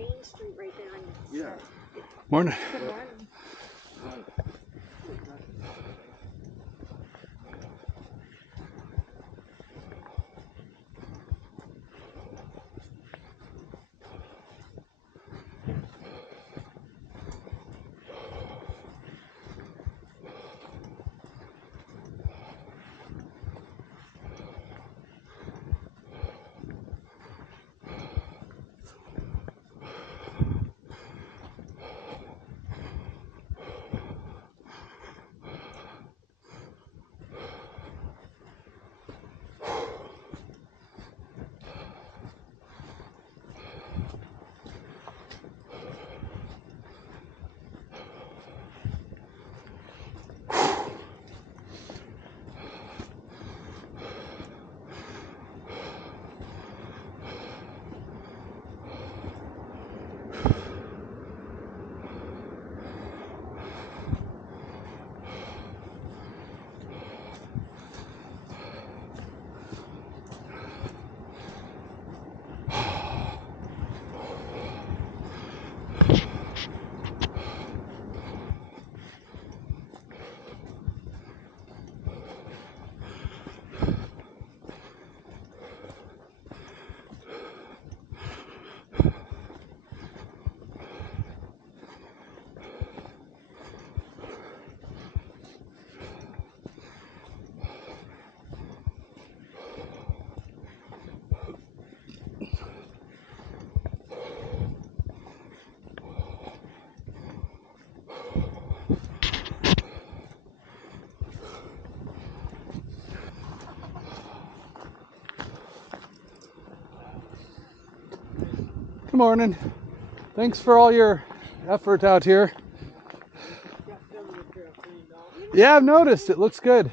Main Street right there. Yeah. Morning. Good morning. Good morning. Thanks for all your effort out here. Yeah, I've noticed. It looks good.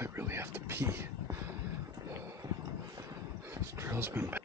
I really have to pee. This trail's been bad.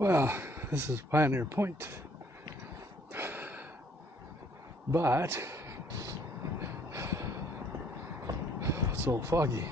Well, this is Pioneer Point, but it's a little foggy.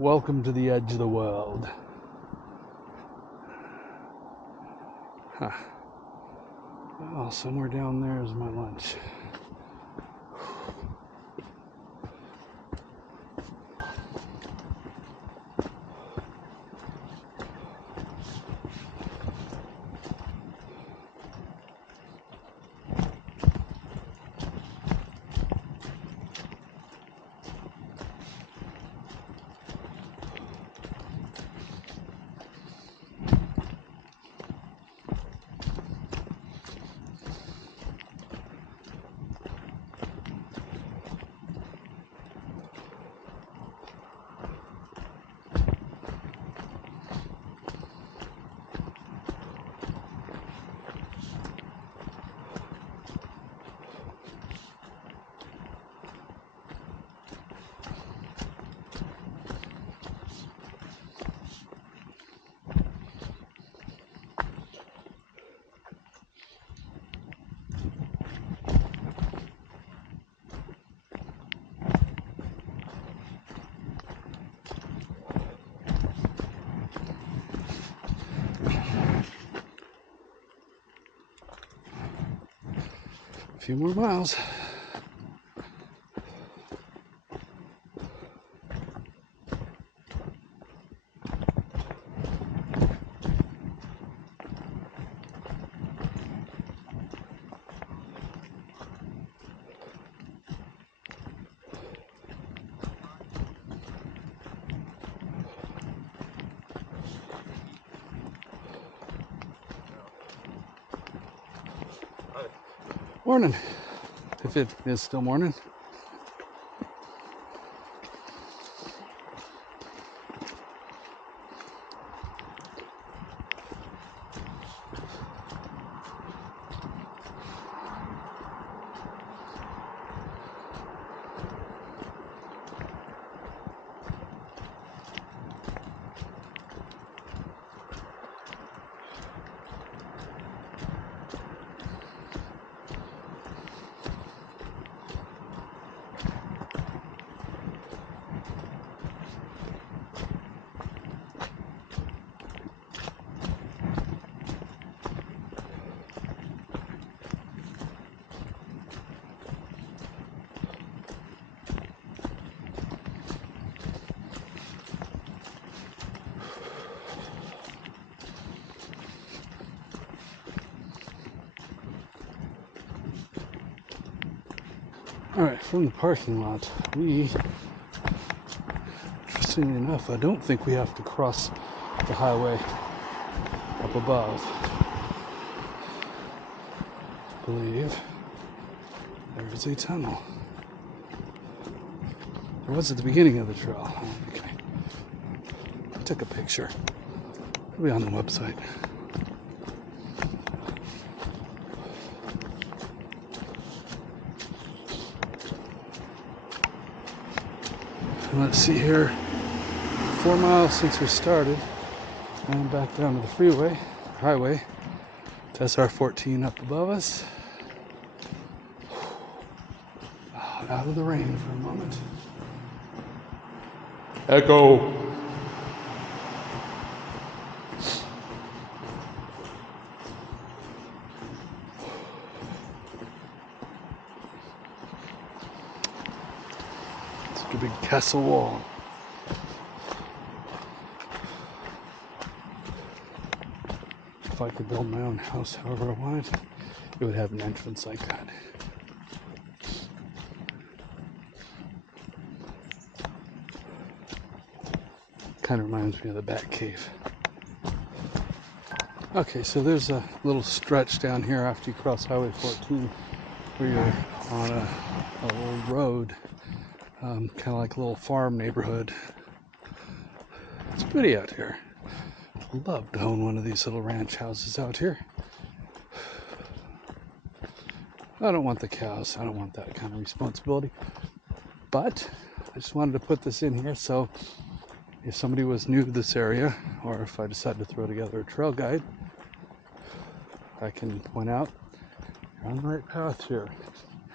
Welcome to the edge of the world. Huh. Oh, somewhere down there is my lunch. A few more miles. Morning, if it is still morning. All right, from the parking lot, interestingly enough, I don't think we have to cross the highway up above. I believe there is a tunnel. There was at the beginning of the trail. Okay. I took a picture. It'll be on the website. Let's see here, 4 miles since we started, and back down to the highway, to SR14 up above us. Oh, out of the rain for a moment. Echo. It's like a big castle wall. If I could build my own house however I wanted, it would have an entrance like that. Kind of reminds me of the Bat Cave. Okay, so there's a little stretch down here after you cross Highway 14 where you're on a old road, kind of like a little farm neighborhood. It's pretty out here. I'd love to own one of these little ranch houses out here. I don't want the cows. I don't want that kind of responsibility. But I just wanted to put this in here so if somebody was new to this area, or if I decide to throw together a trail guide, I can point out you're on the right path here.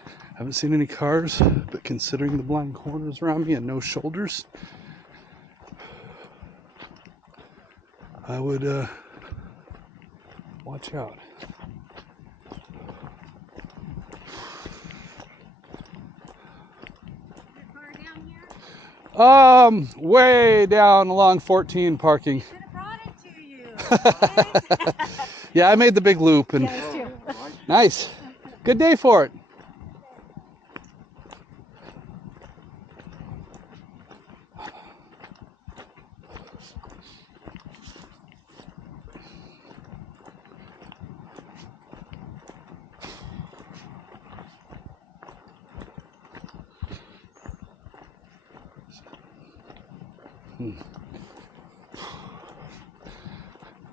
I haven't seen any cars, but considering the blind corners around me and no shoulders, I would watch out. Way down along 14 parking. Should have brought it to you. Yeah, I made the big loop and nice. Good day for it.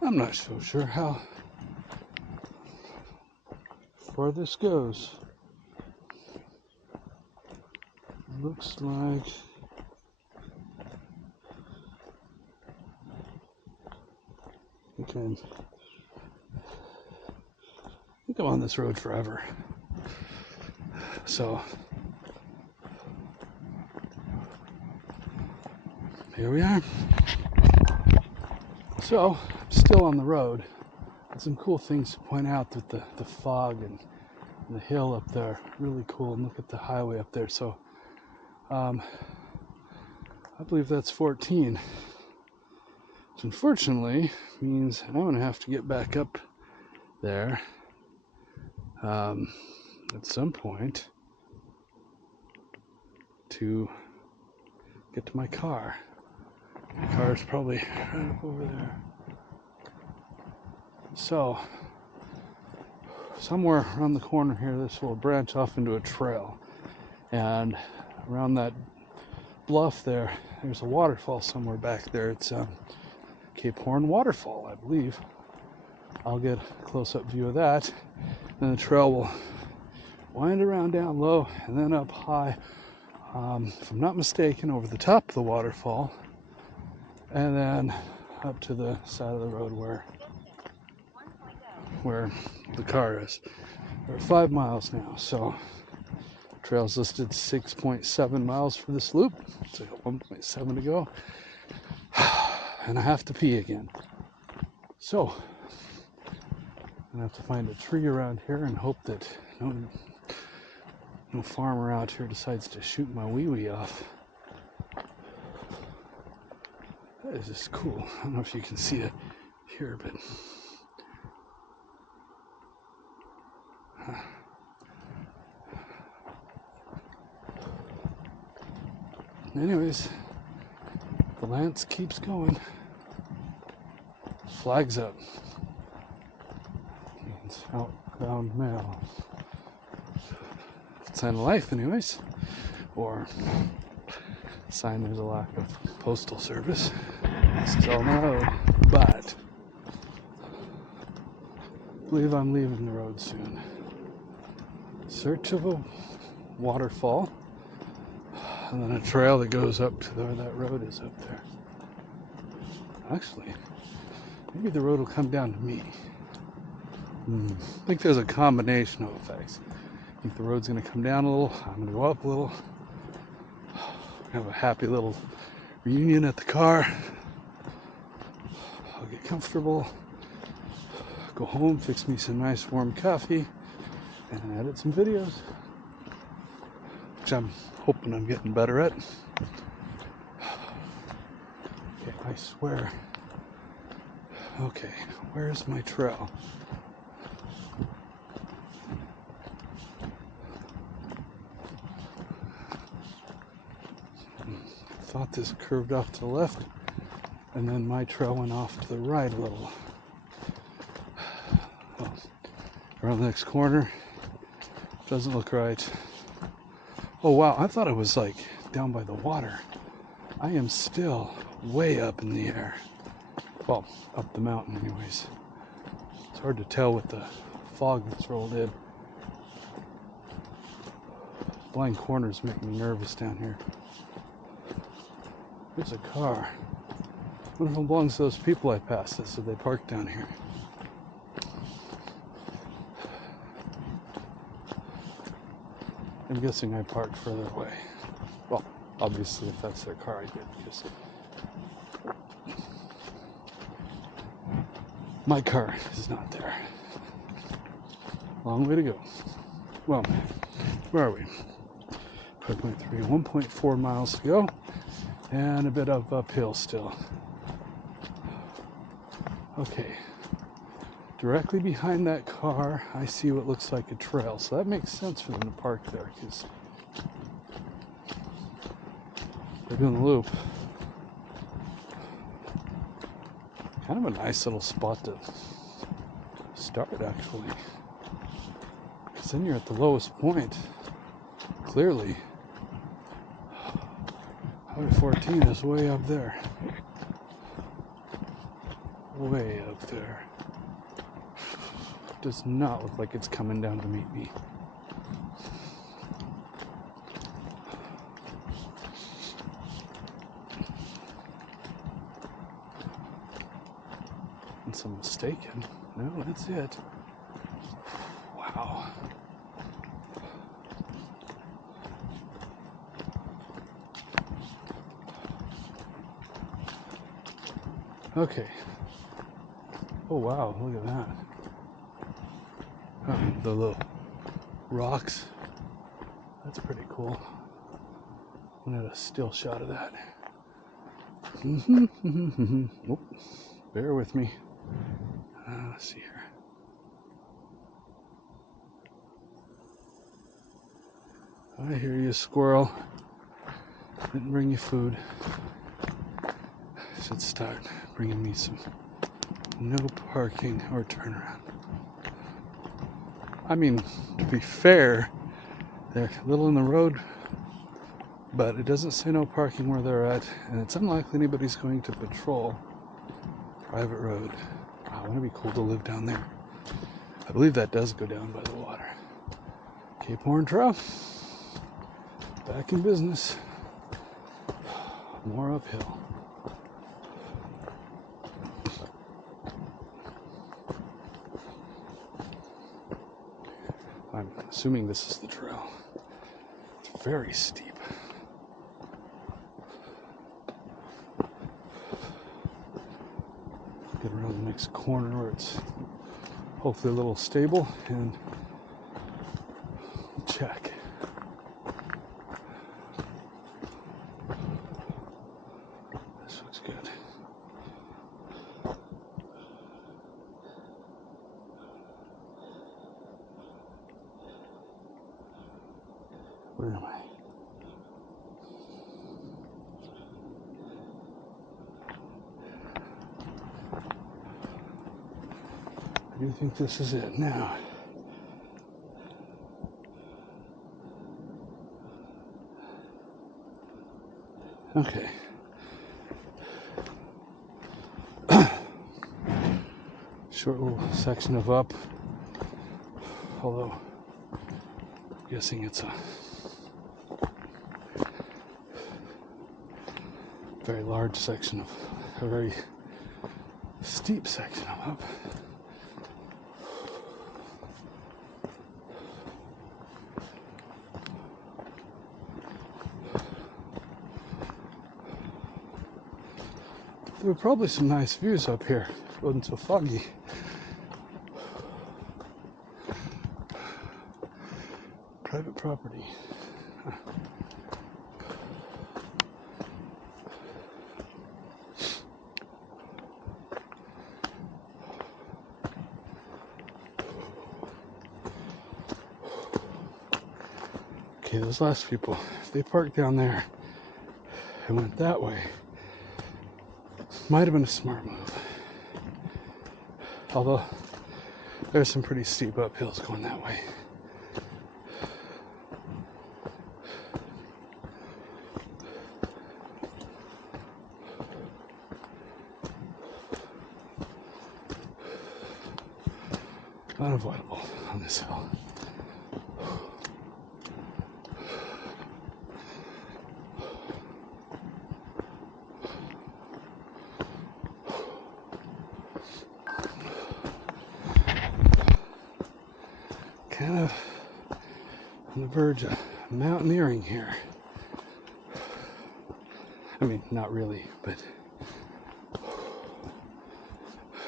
I'm not so sure how far this goes. Looks like I think I'm on this road forever. So here we are. So I'm still on the road. Some cool things to point out with the fog and the hill up there. Really cool. And look at the highway up there. So I believe that's 14. Which unfortunately means I'm going to have to get back up there at some point to get to my car. My car is probably right up over there. So somewhere around the corner here, this will branch off into a trail. And around that bluff there's a waterfall somewhere back there. It's Cape Horn Waterfall, I believe. I'll get a close-up view of that. Then the trail will wind around down low and then up high, if I'm not mistaken, over the top of the waterfall, and then up to the side of the road where the car is. We're 5 miles now, so trail's listed 6.7 miles for this loop. So I got 1.7 to go. And I have to pee again. So I'm gonna have to find a tree around here and hope that no farmer out here decides to shoot my wee-wee off. That is just cool. I don't know if you can see it here, but anyways, the lance keeps going. Flags up. Means outbound mail. Sign of life, anyways. Or sign there's a lack of postal service. Still on the road. But I believe I'm leaving the road soon. Search of a waterfall. And then a trail that goes up to where that road is up there. Actually, maybe the road will come down to me. I think there's a combination of effects. I think the road's going to come down a little. I'm going to go up a little. Have a happy little reunion at the car. I'll get comfortable. Go home, fix me some nice warm coffee, and edit some videos. Which I'm hoping I'm getting better at. Okay, I swear. Okay, where's my trail? Thought this curved off to the left, and then my trail went off to the right a little. Well, around the next corner, doesn't look right. Oh wow, I thought it was like down by the water. I am still way up in the air. Well, up the mountain anyways. It's hard to tell with the fog that's rolled in. Blind corners make me nervous down here. There's a car. I wonder if it belongs to those people I passed that said they parked down here. I'm guessing I parked further away. Well, obviously if that's their car I did, because My car is not there. Long way to go. Well, where are we? 5.3, 1.4 miles to go, and a bit of uphill still. Okay. Directly behind that car, I see what looks like a trail. So that makes sense for them to park there, because they're doing the loop. Kind of a nice little spot to start, actually. Because then you're at the lowest point. Clearly. Highway 14 is way up there. Way up there. Does not look like it's coming down to meet me. Unless I'm mistaken. No, that's it. Wow. Okay. Oh wow, look at that. Oh, the little rocks. That's pretty cool. I wanted a still shot of that. Oh, bear with me. Let's see here. I hear you, squirrel. Didn't bring you food. Should start bringing me some no parking or turnaround. I mean, to be fair, they're a little in the road, but it doesn't say no parking where they're at, and it's unlikely anybody's going to patrol private road. Wow, wouldn't it be cool to live down there? I believe that does go down by the water. Cape Horn Trail, back in business. More uphill. I'm assuming this is the trail. It's very steep. Get around the next corner where it's hopefully a little stable, and check. This looks good. Where am I? I do think this is it now. Okay. Short little section of up, although I'm guessing it's a very large section of a very steep section of up. There were probably some nice views up here if it wasn't so foggy. Private property. Okay, those last people, if they parked down there and went that way, might have been a smart move. Although there's some pretty steep uphills going that way. Unavoidable on this hill. Kind of on the verge of mountaineering here. I mean, not really, but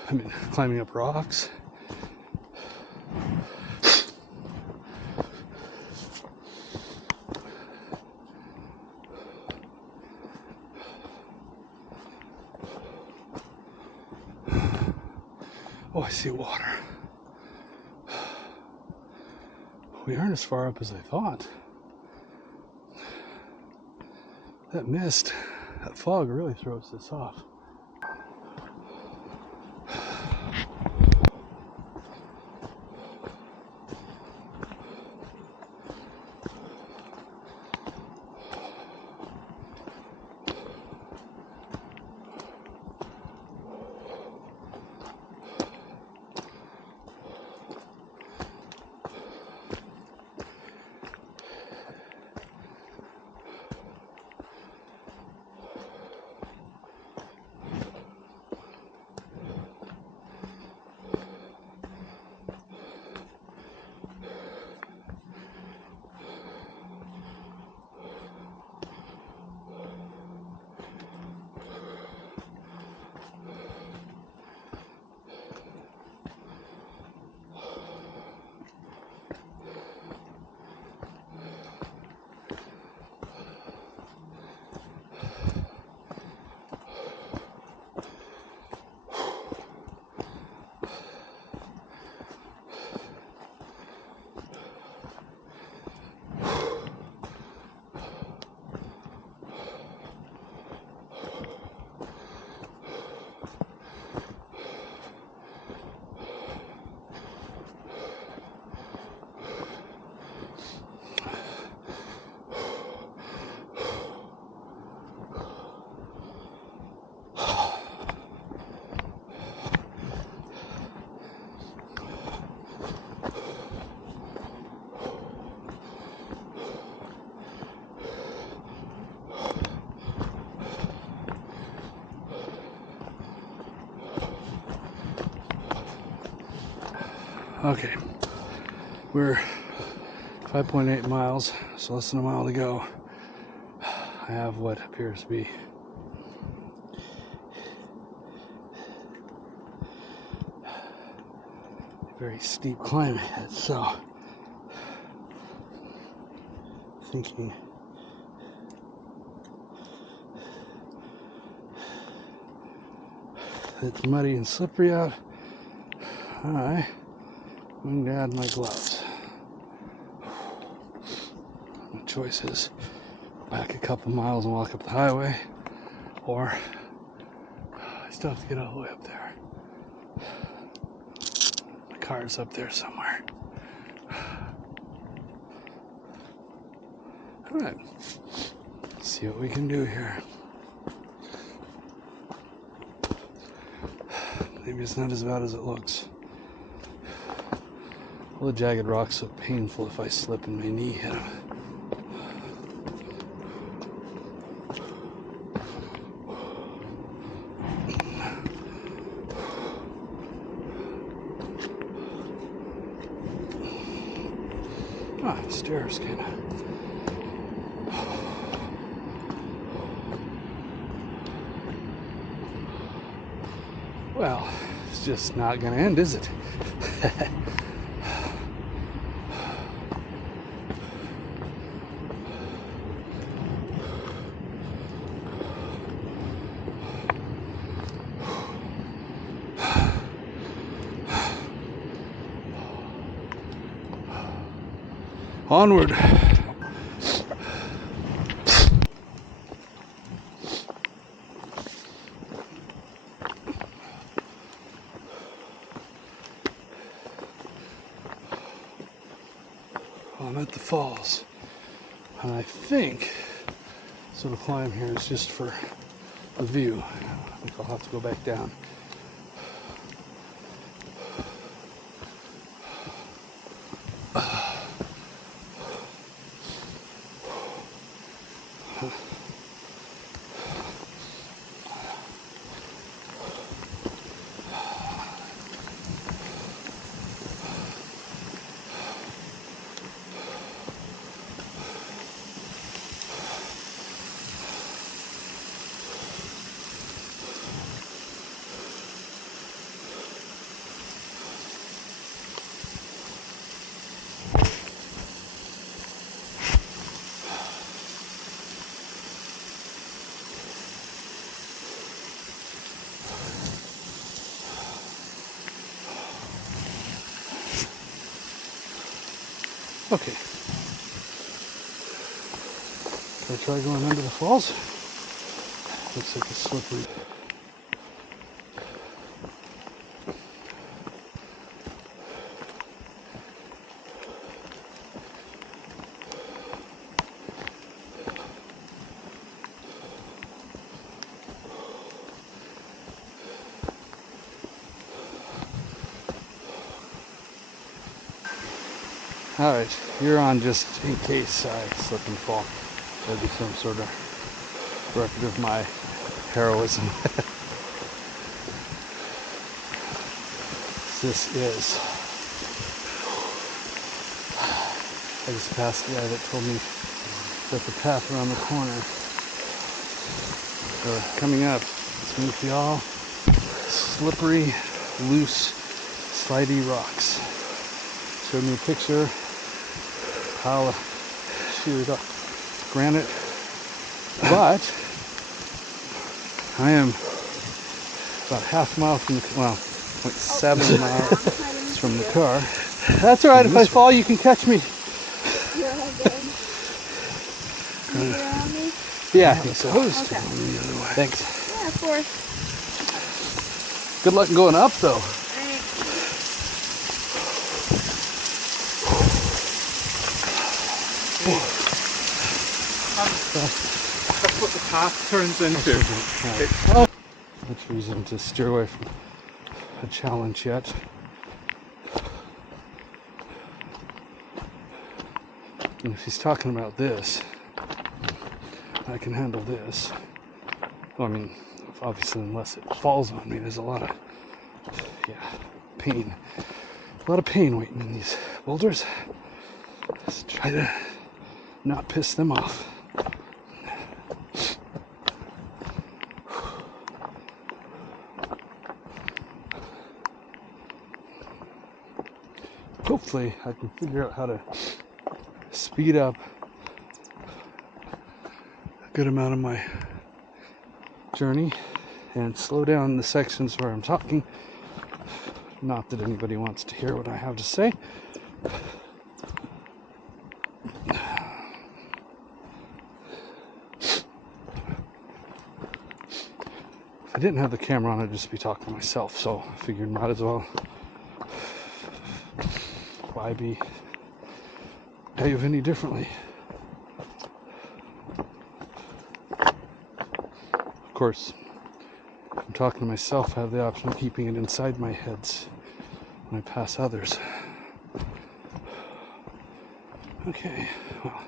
I mean, climbing up rocks. Oh, I see water. We aren't as far up as I thought. That mist, that fog really throws this off. Okay, we're 5.8 miles, so less than a mile to go. I have what appears to be a very steep climb ahead, so thinking it's muddy and slippery out, I'm going to add my gloves. My choice is back a couple miles and walk up the highway, or I still have to get all the way up there. My car's up there somewhere. Alright, see what we can do here. Maybe it's not as bad as it looks. All the jagged rocks look painful if I slip and my knee hit them. Stairs kind of. Well, it's just not going to end, is it? Onward. I'm at the falls, and I think this little climb here is just for the view. I think I'll have to go back down. Okay. Can I try going under the falls? Looks like it's slippery. Alright, you're on just in case I slip and fall. That'd be some sort of record of my heroism. This is. I just passed the guy that told me that the path around the corner. Coming up, it's going to be all slippery, loose, slidey rocks. Showed me a picture. Pile of sheared up granite, but I am about half a mile from the, well, 0.7 miles from the car. That's all right. If I fall, you can catch me. You're all good. Can you get around me? Yeah, I think so. Okay. Thanks. Yeah, of course. Good luck going up, though. That's what the path turns into. Much reason to steer away from a challenge yet. And if he's talking about this, I can handle this. Well, I mean, obviously, unless it falls on me, there's a lot of, pain. A lot of pain waiting in these boulders. Just try to not piss them off. Hopefully, I can figure out how to speed up a good amount of my journey and slow down the sections where I'm talking. Not that anybody wants to hear what I have to say. If I didn't have the camera on, I'd just be talking to myself, so I figured might as well. Why behave any differently? Of course, if I'm talking to myself, I have the option of keeping it inside my heads when I pass others. Okay, well.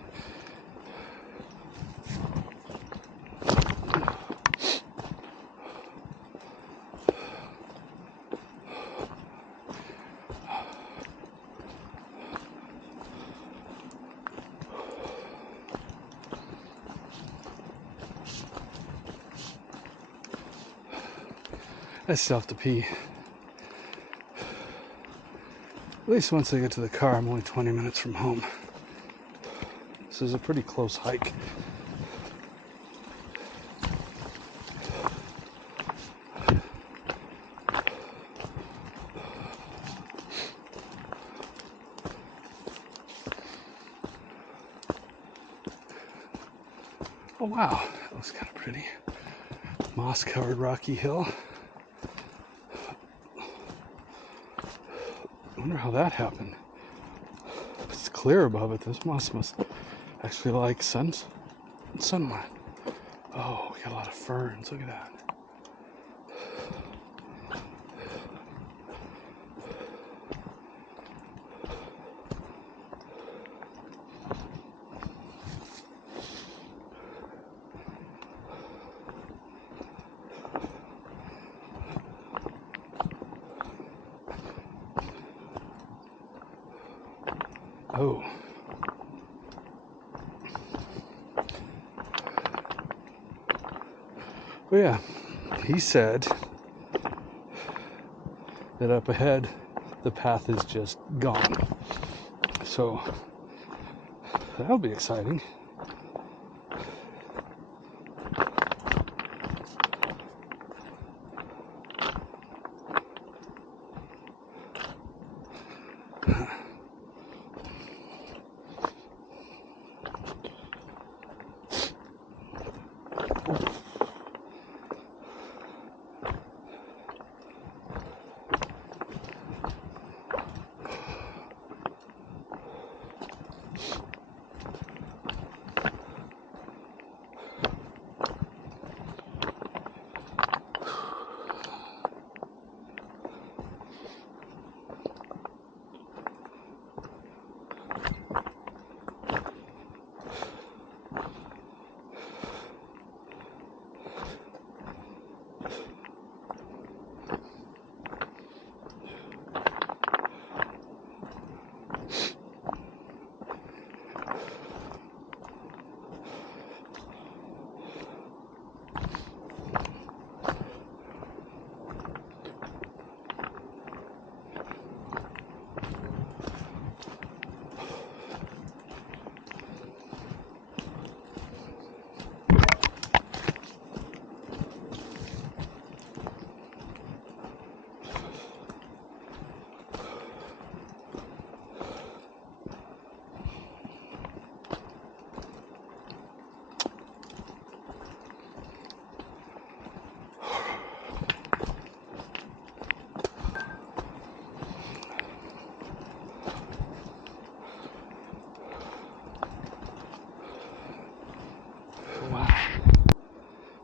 I still have to pee. At least once I get to the car, I'm only 20 minutes from home. This is a pretty close hike. Oh wow, that looks kind of pretty. Moss-covered rocky hill. I wonder how that happened. It's clear above it. This moss must actually like sunlight. Oh, we got a lot of ferns. Look at that. Oh. Oh yeah, he said that up ahead the path is just gone. So that'll be exciting. Wow.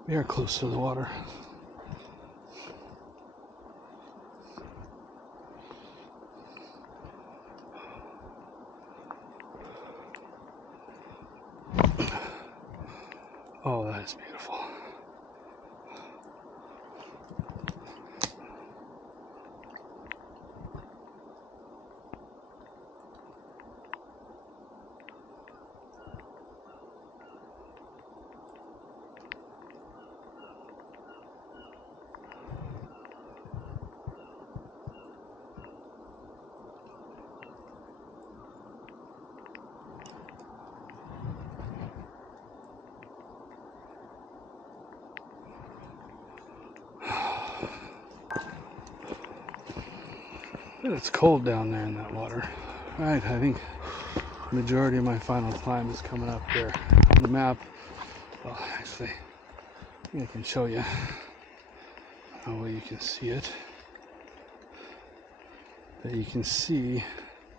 We are close to the water. Oh, that is beautiful. But it's cold down there in that water. Right, I think the majority of my final climb is coming up here. On the map, well, actually, I think I can show you how well you can see it. That you can see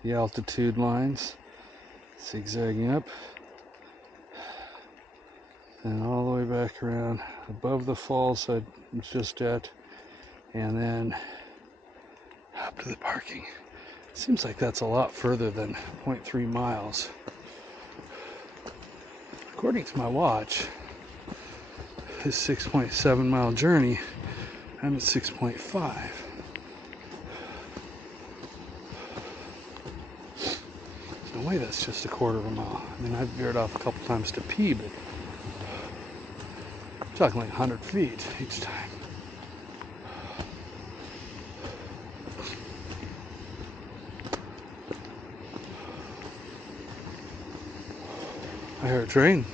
the altitude lines zigzagging up and all the way back around above the falls I was just at, and then up to the parking. Seems like that's a lot further than 0.3 miles. According to my watch, this 6.7 mile journey, I'm at 6.5. No way that's just a quarter of a mile. I mean, I've veered off a couple times to pee, but I'm talking like 100 feet each time. I hear a train.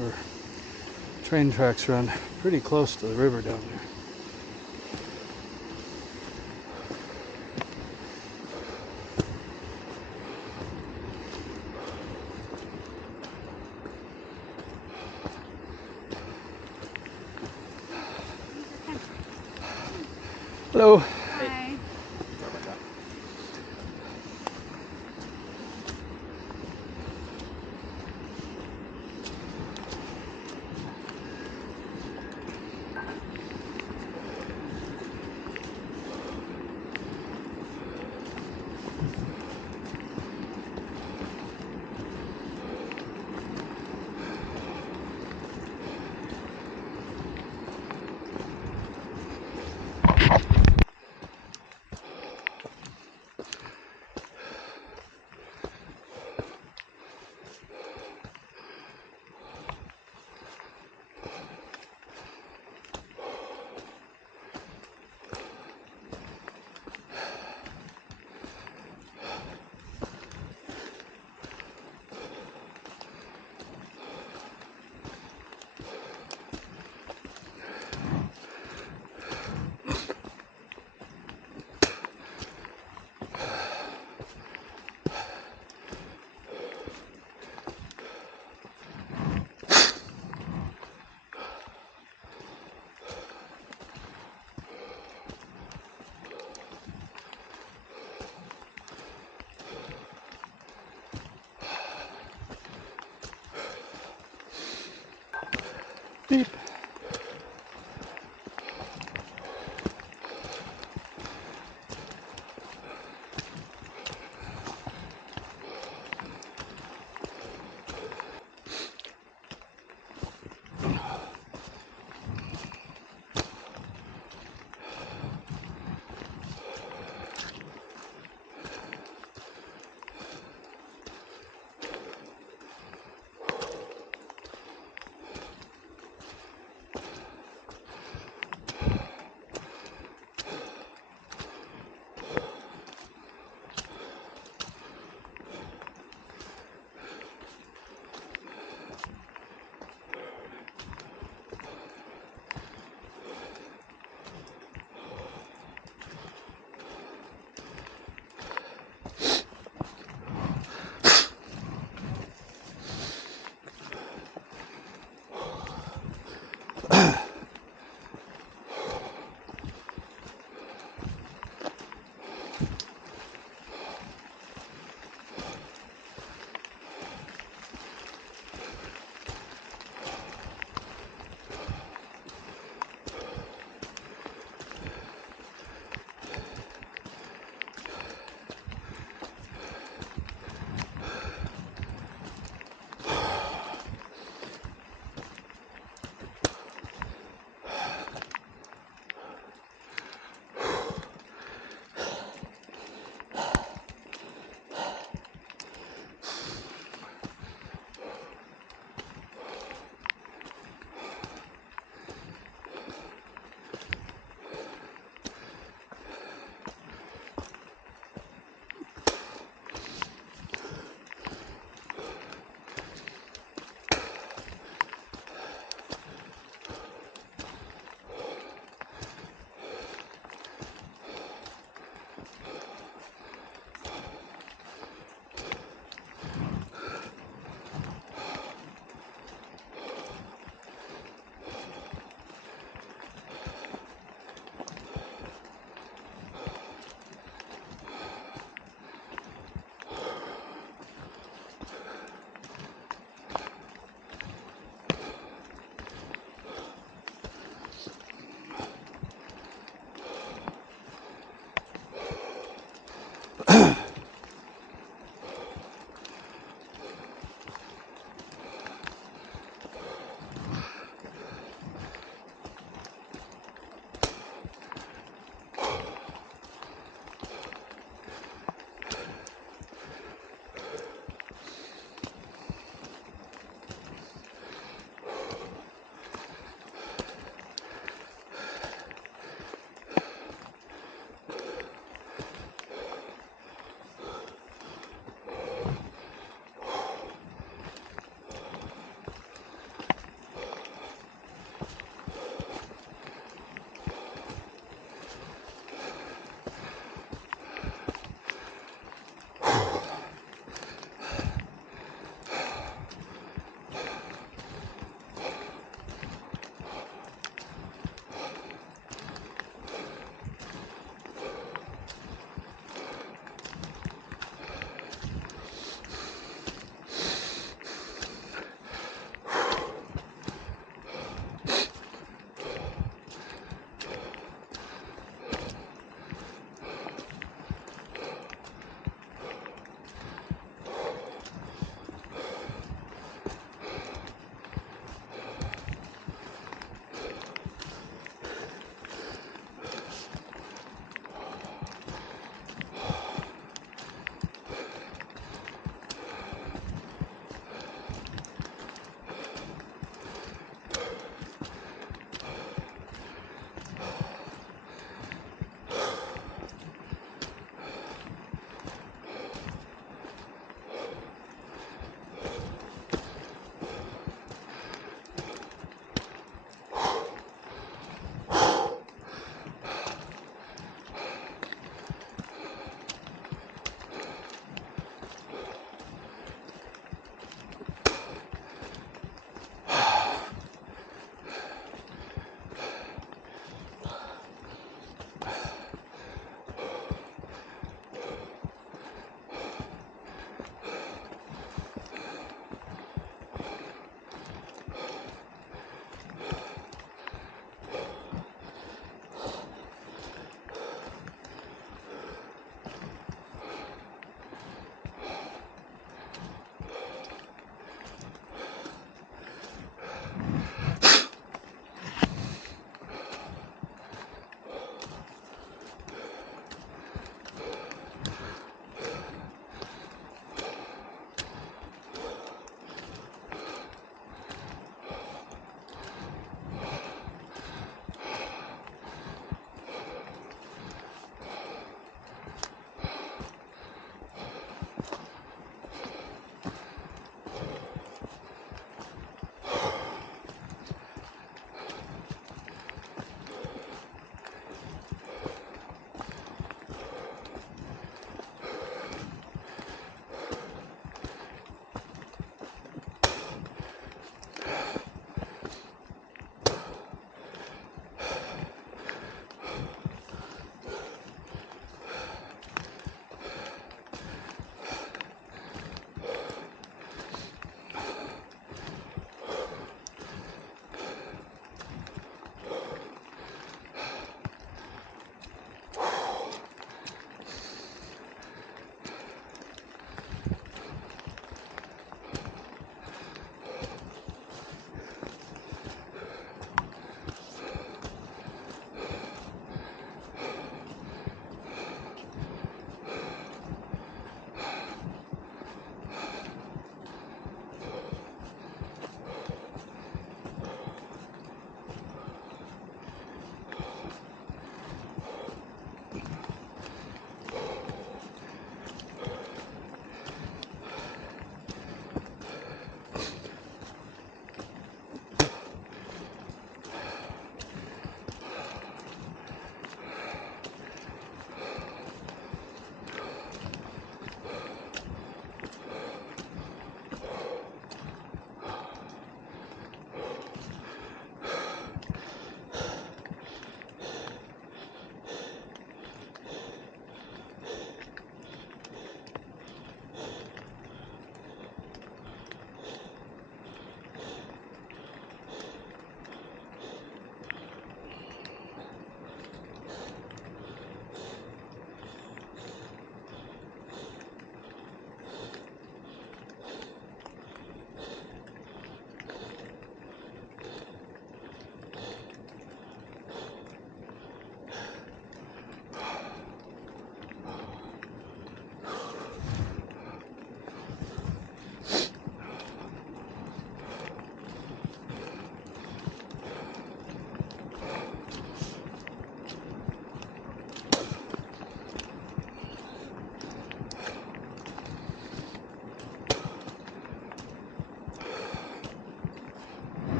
Or train tracks run pretty close to the river down there. Hello. Hi. Beep.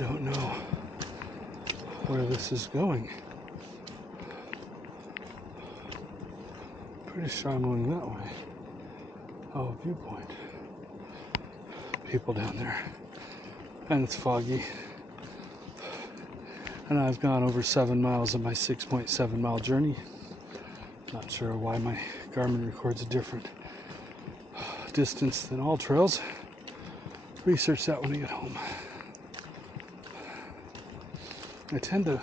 don't know where this is going. Pretty sure I'm going that way. Oh, viewpoint. People down there. And it's foggy. And I've gone over 7 miles of my 6.7 mile journey. Not sure why my Garmin records a different distance than all trails. Research that when I get home. I tend to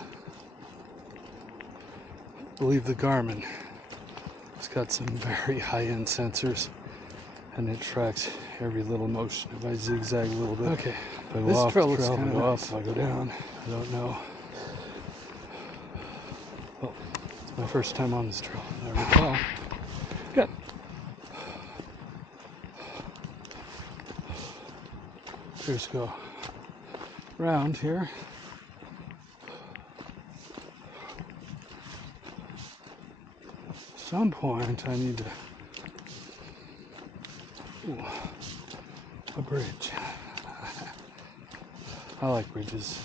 believe the Garmin. It's got some very high-end sensors, and it tracks every little motion. If I zigzag a little bit, okay. If I go off the trail, if I go up, if I go down, I don't know. Well, it's my first time on this trail, I recall. Good. Just go around here. At some point I need to a bridge. I like bridges.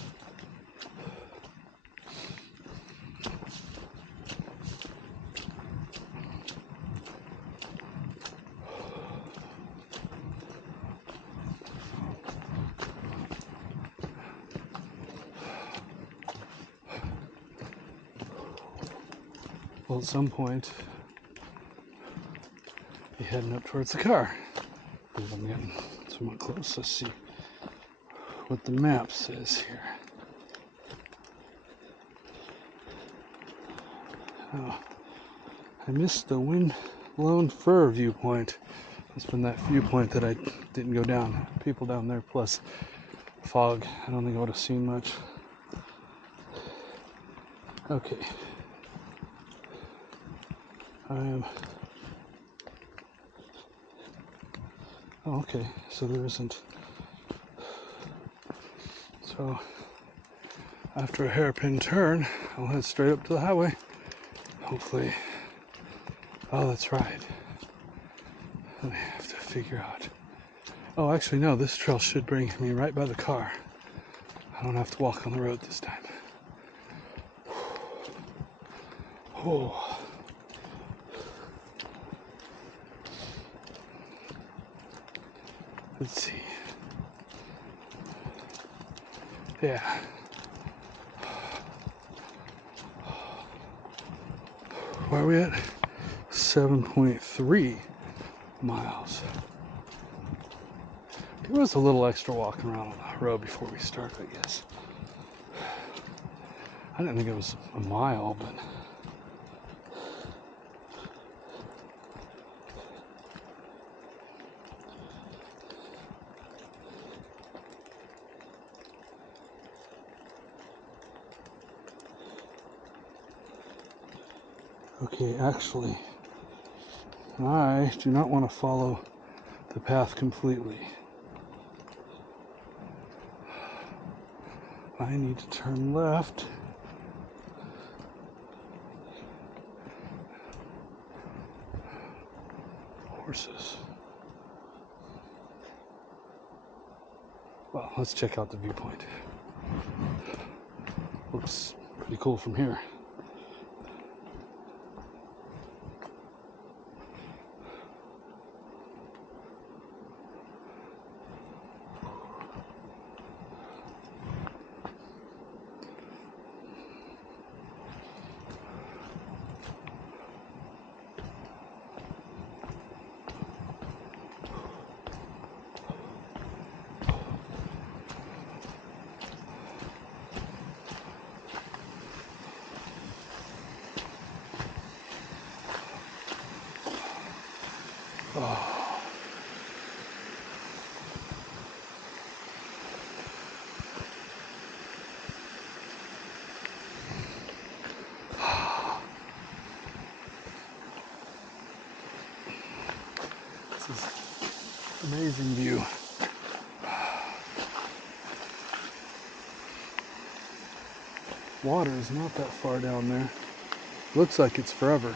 Well, at some point, be heading up towards the car. I'm getting somewhat close. Let's see what the map says here. Oh, I missed the wind-blown fir viewpoint. That's been that viewpoint that I didn't go down. People down there plus fog. I don't think I would have seen much. Okay. I am... Oh, okay. So there isn't... So, after a hairpin turn, I'll head straight up to the highway. Hopefully... Oh, that's right. I have to figure out... Oh, actually, no. This trail should bring me right by the car. I don't have to walk on the road this time. Oh... Let's see. Yeah. Where are we at? 7.3 miles. There was a little extra walking around on the road before we started, I guess. I didn't think it was a mile, but... Okay, actually, I do not want to follow the path completely. I need to turn left. Horses. Well, let's check out the viewpoint. Looks pretty cool from here. Oh. This is an amazing view. Water is not that far down there. Looks like it's forever.